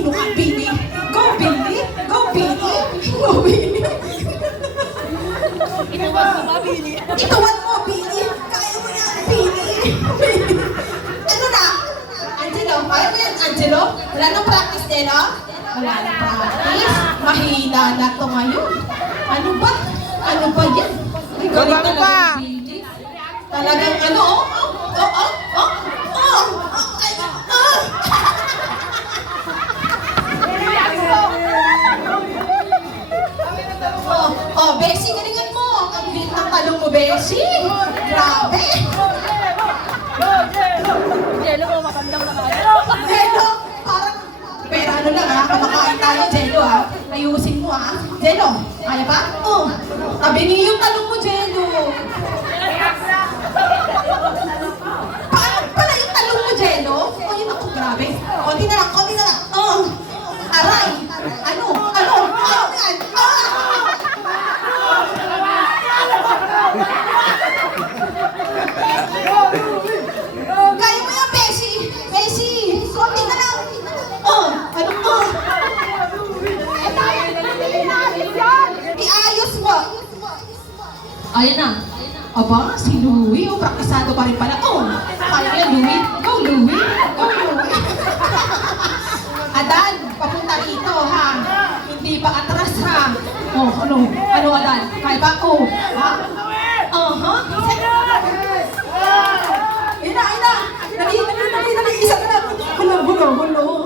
Sino ka, Billy? Go, Billy! Go, Billy! Go, Billy! Ituwag mo ba, Billy? Ituwan mo, Billy! Kaya mo na, Billy! Ano na? Angelo, kaya mo yan, Angelo? Wala nang practice din, no? Wala nang practice? Mahina na to ngayon. Ano ba? Ano ba yan? Ay, galing Ano talaga pa? ni Billy. Talagang ano, ay, Bessie, galingan mo. Ang bilis ng talong mo, Bessie. Grabe. Jello mo, matandang na kaya. Jello, parang, pero ano lang ha, kamakain tayo, Jello ha. Ayusin mo ha. Jello, kaya ba? Tabingi yung talong mo, Jello. Paano pala yung talong mo, Jello? Yun ako, grabe. Konti na lang, konti na lang. Aray. Ano yan? Kaya mo yan, Bessie. Bessie, konti na lang. Iayos mo. Ayan na. Aba, si Louie, praktisado pa rin pala. Kaya niya, Louie. Go, Louie. Go, Louie. Adan, papunta rito, ha? Hindi pa atras, ha? Ano, Adan? Kaya ba? Ha? Ina. Dali, isa ka na. Hulo.